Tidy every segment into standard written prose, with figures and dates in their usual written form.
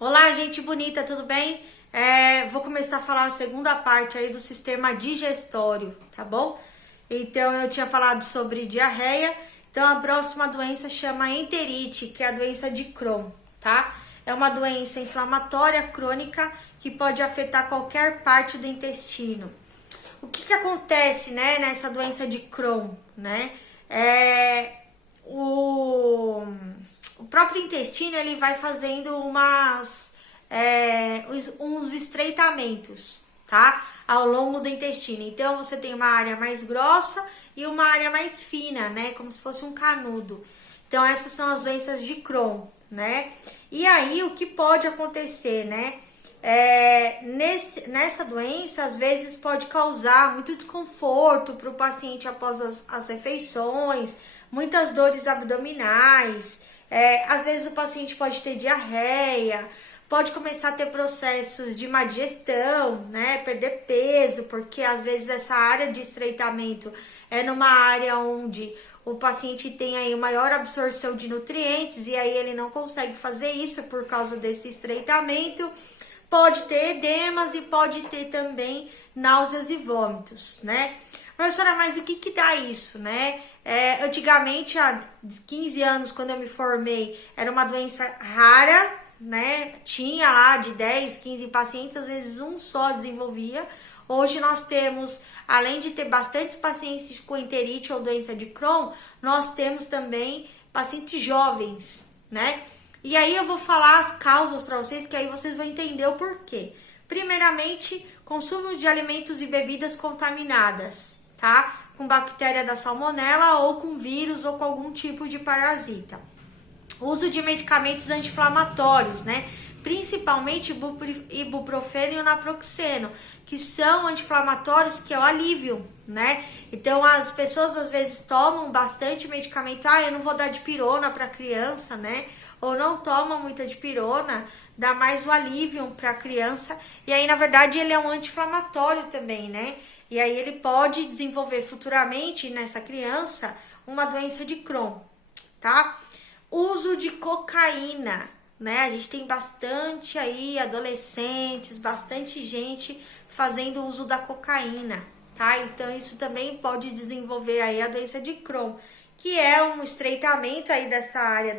Olá, gente bonita, tudo bem? Vou começar a falar a segunda parte aí do sistema digestório, tá bom? Então, eu tinha falado sobre diarreia, então a próxima doença chama enterite, que é a doença de Crohn, tá? É uma doença inflamatória crônica que pode afetar qualquer parte do intestino. O que acontece, né, nessa doença de Crohn, né? O, o próprio intestino, ele vai fazendo uns estreitamentos, tá? Ao longo do intestino. Então, você tem uma área mais grossa e uma área mais fina, né? Como se fosse um canudo. Então, essas são as doenças de Crohn, né? E aí, o que pode acontecer, né? Nessa doença, às vezes pode causar muito desconforto para o paciente após as refeições, muitas dores abdominais, às vezes o paciente pode ter diarreia, pode começar a ter processos de má digestão, né, perder peso, porque às vezes essa área de estreitamento é numa área onde o paciente tem aí maior absorção de nutrientes e aí ele não consegue fazer isso por causa desse estreitamento. Pode ter edemas e pode ter também náuseas e vômitos, né? Professora, mas o que dá isso, né? Antigamente, há 15 anos, quando eu me formei, era uma doença rara, né? Tinha lá de 10, 15 pacientes, às vezes um só desenvolvia. Hoje nós temos, além de ter bastantes pacientes com enterite ou doença de Crohn, nós temos também pacientes jovens, né? E aí eu vou falar as causas para vocês, que aí vocês vão entender o porquê. Primeiramente, consumo de alimentos e bebidas contaminadas, tá? Com bactéria da salmonela ou com vírus ou com algum tipo de parasita. Uso de medicamentos anti-inflamatórios, né? Principalmente ibuprofeno e o naproxeno, que são anti-inflamatórios, que é o alívio, né? Então as pessoas às vezes tomam bastante medicamento, eu não vou dar dipirona para criança, né? Ou não tomam muita dipirona, dá mais o alívio para a criança. E aí, na verdade, ele é um anti-inflamatório também, né? E aí ele pode desenvolver futuramente nessa criança uma doença de Crohn, tá? Uso de cocaína, né? A gente tem bastante aí adolescentes, bastante gente fazendo uso da cocaína, tá? Então isso também pode desenvolver aí a doença de Crohn, que é um estreitamento aí dessa área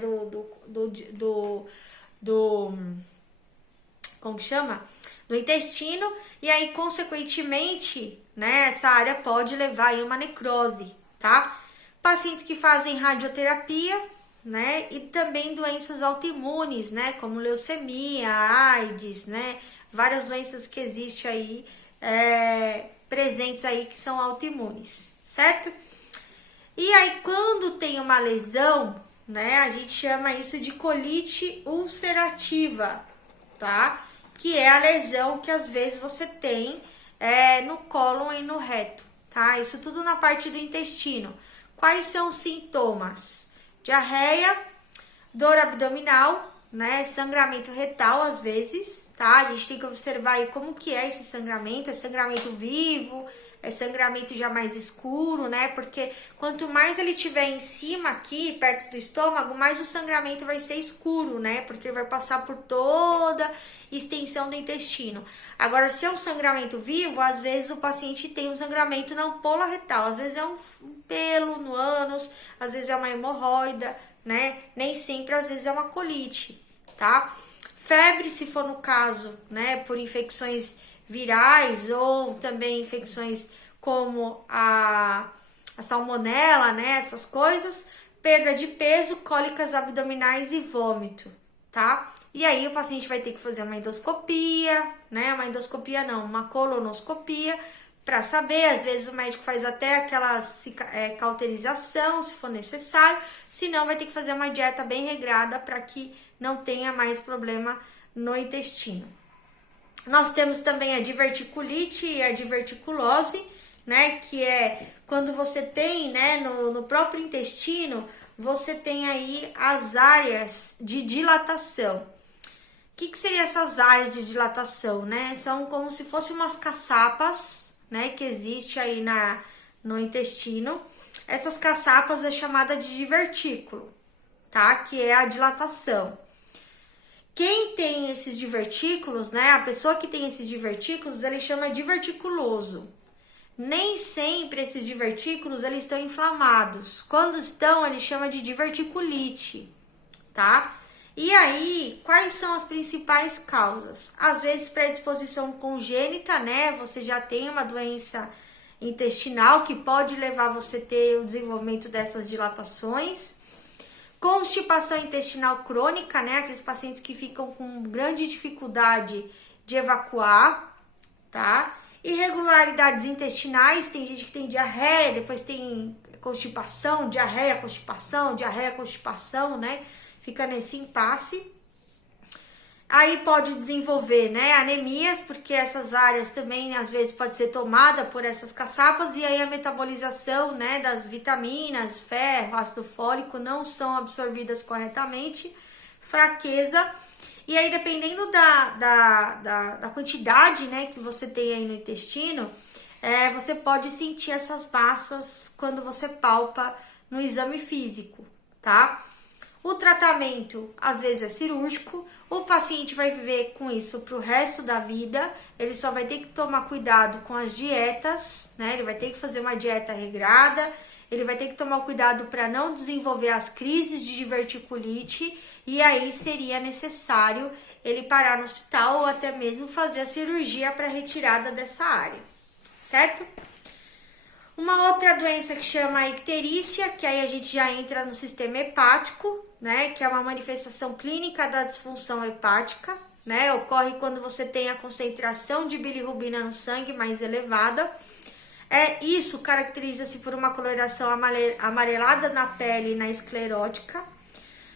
como que chama? Do intestino, e aí consequentemente, né, essa área pode levar aí uma necrose, tá? Pacientes que fazem radioterapia, né? E também doenças autoimunes, né? Como leucemia, AIDS, né? Várias doenças que existem aí, presentes aí, que são autoimunes, certo? E aí, quando tem uma lesão, né? A gente chama isso de colite ulcerativa, tá? Que é a lesão que às vezes você tem no cólon e no reto, tá? Isso tudo na parte do intestino. Quais são os sintomas? Diarreia, dor abdominal, né? Sangramento retal às vezes, tá? A gente tem que observar aí como que é esse sangramento. É sangramento vivo, é sangramento já mais escuro, né? Porque quanto mais ele tiver em cima aqui, perto do estômago, mais o sangramento vai ser escuro, né? Porque ele vai passar por toda a extensão do intestino. Agora, se é um sangramento vivo, às vezes o paciente tem um sangramento na ampola retal, às vezes é um pelo no ânus, às vezes é uma hemorroida, né? Nem sempre, às vezes é uma colite, tá? Febre, se for no caso, né, por infecções virais ou também infecções como a salmonela, né, essas coisas. Perda de peso, cólicas abdominais e vômito, tá? E aí o paciente vai ter que fazer uma endoscopia, né, uma colonoscopia, para saber. Às vezes o médico faz até aquela cauterização, se for necessário, senão vai ter que fazer uma dieta bem regrada para que não tenha mais problema no intestino. Nós temos também a diverticulite e a diverticulose, né, que é quando você tem, né, no próprio intestino, você tem aí as áreas de dilatação. O que seriam essas áreas de dilatação, né? São como se fossem umas caçapas, né, que existe aí no intestino. Essas caçapas é chamada de divertículo, tá? Que é a dilatação. Quem tem esses divertículos, né? A pessoa que tem esses divertículos, ele chama diverticuloso. Nem sempre esses divertículos, eles estão inflamados. Quando estão, ele chama de diverticulite, tá? E aí, quais são as principais causas? Às vezes, predisposição congênita, né? Você já tem uma doença intestinal que pode levar você a ter o desenvolvimento dessas dilatações. Constipação intestinal crônica, né? Aqueles pacientes que ficam com grande dificuldade de evacuar, tá? Irregularidades intestinais, tem gente que tem diarreia, depois tem constipação, diarreia, constipação, né? Fica nesse impasse. Aí pode desenvolver, né, anemias, porque essas áreas também às vezes pode ser tomada por essas caçapas, e aí a metabolização, né, das vitaminas, ferro, ácido fólico não são absorvidas corretamente, fraqueza. E aí, dependendo da quantidade, né, que você tem aí no intestino, você pode sentir essas massas quando você palpa no exame físico, tá? O tratamento, às vezes, é cirúrgico. O paciente vai viver com isso pro resto da vida. Ele só vai ter que tomar cuidado com as dietas, né? Ele vai ter que fazer uma dieta regrada. Ele vai ter que tomar cuidado para não desenvolver as crises de diverticulite. E aí, seria necessário ele parar no hospital ou até mesmo fazer a cirurgia para retirada dessa área, certo? Uma outra doença que chama icterícia, que aí a gente já entra no sistema hepático, né? Que é uma manifestação clínica da disfunção hepática, né? Ocorre quando você tem a concentração de bilirrubina no sangue mais elevada. Isso caracteriza-se por uma coloração amarelada na pele e na esclerótica.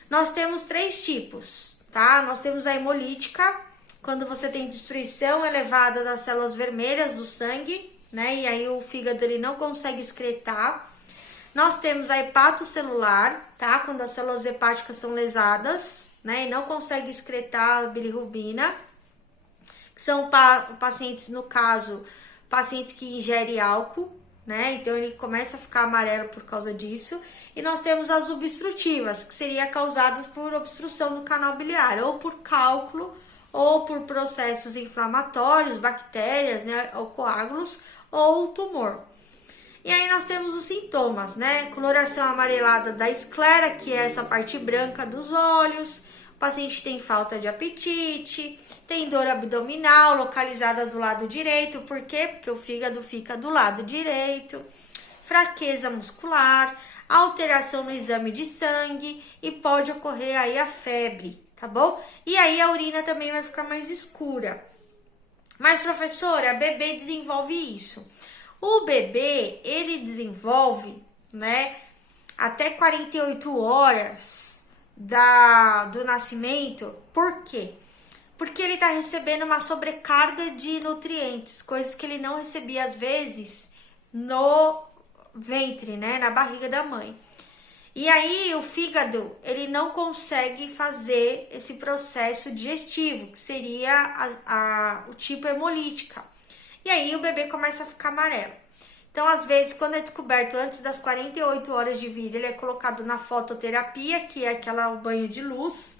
Nós temos 3 tipos, tá? Nós temos a hemolítica, quando você tem destruição elevada das células vermelhas do sangue, né? E aí o fígado ele não consegue excretar. Nós temos a hepatocelular, tá? Quando as células hepáticas são lesadas, né? E não consegue excretar a bilirrubina. Que são pacientes, no caso, pacientes que ingerem álcool, né? Então ele começa a ficar amarelo por causa disso. E nós temos as obstrutivas, que seriam causadas por obstrução do canal biliar, ou por cálculo, ou por processos inflamatórios, bactérias, né? Ou coágulos, ou tumor. E aí nós temos os sintomas, né? Coloração amarelada da esclera, que é essa parte branca dos olhos. O paciente tem falta de apetite, tem dor abdominal localizada do lado direito. Por quê? Porque o fígado fica do lado direito. Fraqueza muscular, alteração no exame de sangue e pode ocorrer aí a febre, tá bom? E aí a urina também vai ficar mais escura. Mas, professora, bebê desenvolve isso. O bebê, ele desenvolve, né, até 48 horas do nascimento. Por quê? Porque ele tá recebendo uma sobrecarga de nutrientes, coisas que ele não recebia, às vezes, no ventre, né, na barriga da mãe. E aí, o fígado, ele não consegue fazer esse processo digestivo, que seria o tipo hemolítica. E aí, o bebê começa a ficar amarelo. Então, às vezes, quando é descoberto antes das 48 horas de vida, ele é colocado na fototerapia, que é o banho de luz.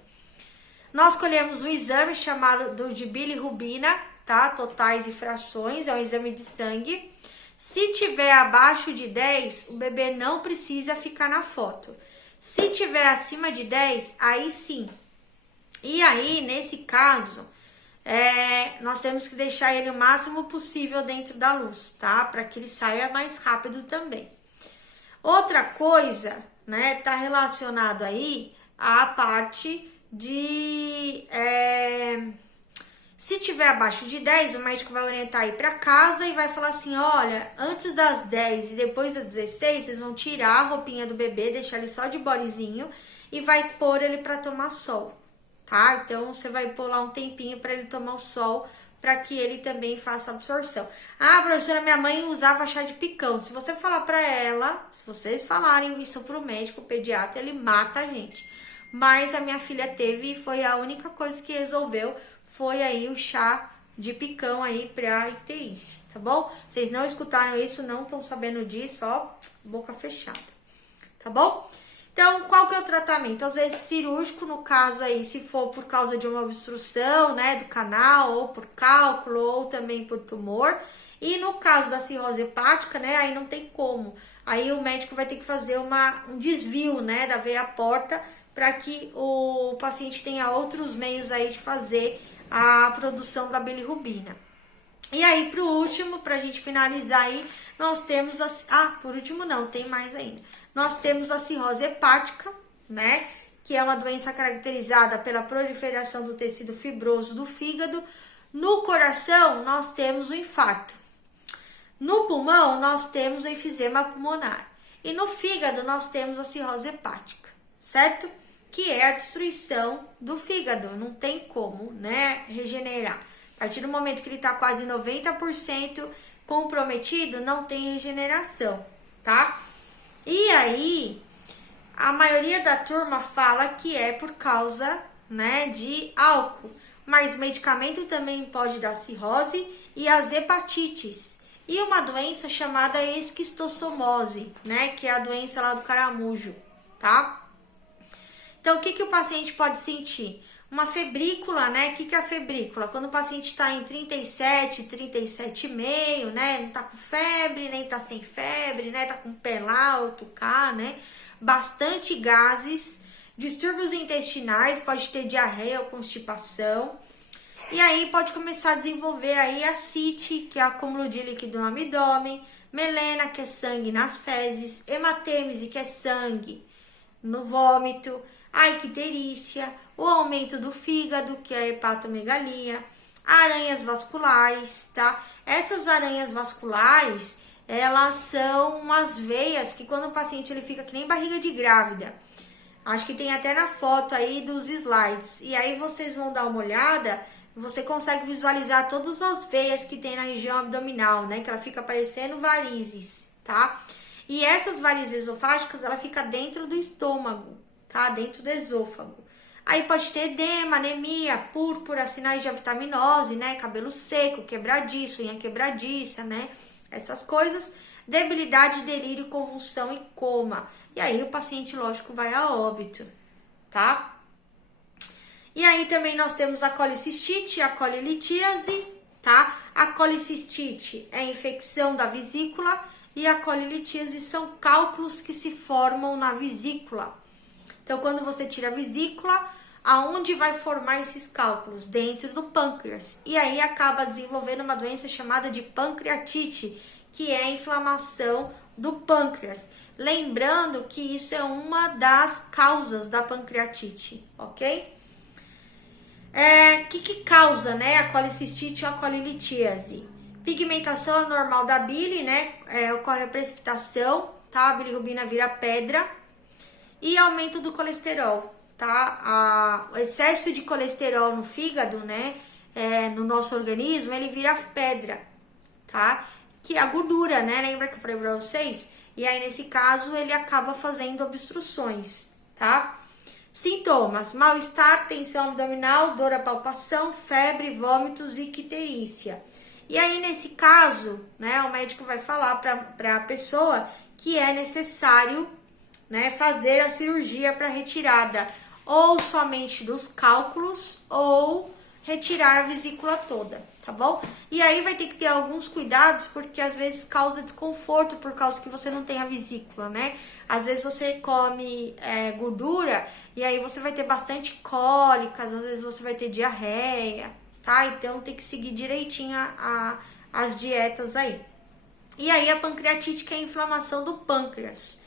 Nós colhemos um exame chamado de bilirrubina, tá? Totais e frações, é um exame de sangue. Se tiver abaixo de 10, o bebê não precisa ficar na foto. Se tiver acima de 10, aí sim. E aí, nesse caso, nós temos que deixar ele o máximo possível dentro da luz, tá? Para que ele saia mais rápido também. Outra coisa, né, tá relacionado aí à parte de... se tiver abaixo de 10, o médico vai orientar ir para casa e vai falar assim, olha, antes das 10 e depois das 16, vocês vão tirar a roupinha do bebê, deixar ele só de bodyzinho e vai pôr ele para tomar sol, tá? Então, você vai pôr lá um tempinho para ele tomar o sol, para que ele também faça absorção. Ah, professora, minha mãe usava chá de picão. Se você falar para ela, se vocês falarem isso pro médico, o pediatra, ele mata a gente. Mas a minha filha teve e foi a única coisa que resolveu, foi aí o chá de picão aí pra icterícia, tá bom? Vocês não escutaram isso, não estão sabendo disso, ó, boca fechada, tá bom? Então, qual que é o tratamento? Às vezes cirúrgico, no caso aí, se for por causa de uma obstrução, né, do canal, ou por cálculo, ou também por tumor. E no caso da cirrose hepática, né, aí não tem como. Aí o médico vai ter que fazer um desvio, né, da veia porta, para que o paciente tenha outros meios aí de fazer a produção da bilirrubina. E aí, pro último, pra gente finalizar aí, nós temos por último não, tem mais ainda. Nós temos a cirrose hepática, né? Que é uma doença caracterizada pela proliferação do tecido fibroso do fígado. No coração, nós temos o infarto. No pulmão, nós temos o enfisema pulmonar. E no fígado, nós temos a cirrose hepática, certo? Que é a destruição do fígado, não tem como, né, regenerar. A partir do momento que ele tá quase 90% comprometido, não tem regeneração, tá? E aí, a maioria da turma fala que é por causa, né, de álcool. Mas medicamento também pode dar cirrose e as hepatites. E uma doença chamada esquistossomose, né, que é a doença lá do caramujo, tá? Então, o que o paciente pode sentir? Uma febrícula, né? O que é a febrícula? Quando o paciente está em 37, 37,5, né? Não tá com febre, nem tá sem febre, né? Tá com pé lá, outro cá, né? Bastante gases, distúrbios intestinais, pode ter diarreia ou constipação. E aí pode começar a desenvolver aí ascite, que é acúmulo de líquido no abdômen, melena, que é sangue nas fezes, hematêmese, que é sangue no vômito, a icterícia, o aumento do fígado, que é a hepatomegalia, aranhas vasculares, tá? Essas aranhas vasculares, elas são umas veias que quando o paciente ele fica que nem barriga de grávida. Acho que tem até na foto aí dos slides. E aí vocês vão dar uma olhada, você consegue visualizar todas as veias que tem na região abdominal, né? Que ela fica parecendo varizes, tá? E essas varizes esofágicas, ela fica dentro do estômago, tá? Dentro do esôfago. Aí pode ter edema, anemia, púrpura, sinais de avitaminose, né? Cabelo seco, quebradiço, unha quebradiça, né? Essas coisas. Debilidade, delírio, convulsão e coma. E aí o paciente, lógico, vai a óbito, tá? E aí também nós temos a colicistite e a colilitíase, tá? A colicistite é a infecção da vesícula e a colilitíase são cálculos que se formam na vesícula. Então, quando você tira a vesícula, aonde vai formar esses cálculos? Dentro do pâncreas. E aí acaba desenvolvendo uma doença chamada de pancreatite, que é a inflamação do pâncreas. Lembrando que isso é uma das causas da pancreatite, ok? Que causa, né, a colicistite ou a colilitíase? Pigmentação anormal da bile, né, ocorre a precipitação, tá, a bilirrubina vira pedra e aumento do colesterol, tá, o excesso de colesterol no fígado, né, no nosso organismo, ele vira pedra, tá, que é a gordura, né, lembra que eu falei pra vocês? E aí, nesse caso, ele acaba fazendo obstruções, tá? Sintomas: mal-estar, tensão abdominal, dor à palpação, febre, vômitos e icterícia. E aí, nesse caso, né, o médico vai falar para a pessoa que é necessário, né, fazer a cirurgia para retirada ou somente dos cálculos ou retirar a vesícula toda, tá bom? E aí vai ter que ter alguns cuidados, porque às vezes causa desconforto por causa que você não tem a vesícula, né? Às vezes você come gordura e aí você vai ter bastante cólicas, às vezes você vai ter diarreia, tá? Então tem que seguir direitinho as dietas aí. E aí a pancreatite, que é a inflamação do pâncreas,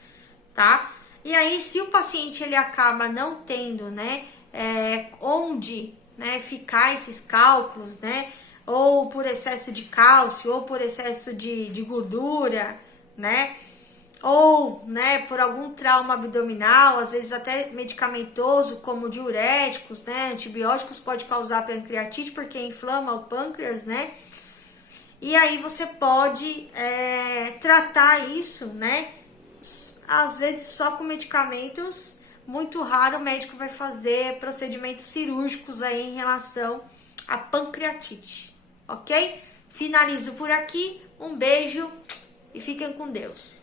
tá? E aí, se o paciente ele acaba não tendo, né, onde, né, ficar esses cálculos, né, ou por excesso de cálcio, ou por excesso de gordura, né, ou, né, por algum trauma abdominal, às vezes até medicamentoso, como diuréticos, né, antibióticos pode causar pancreatite, porque inflama o pâncreas, né, e aí você pode tratar isso, né, às vezes só com medicamentos. Muito raro o médico vai fazer procedimentos cirúrgicos aí em relação à pancreatite, ok? Finalizo por aqui, um beijo e fiquem com Deus.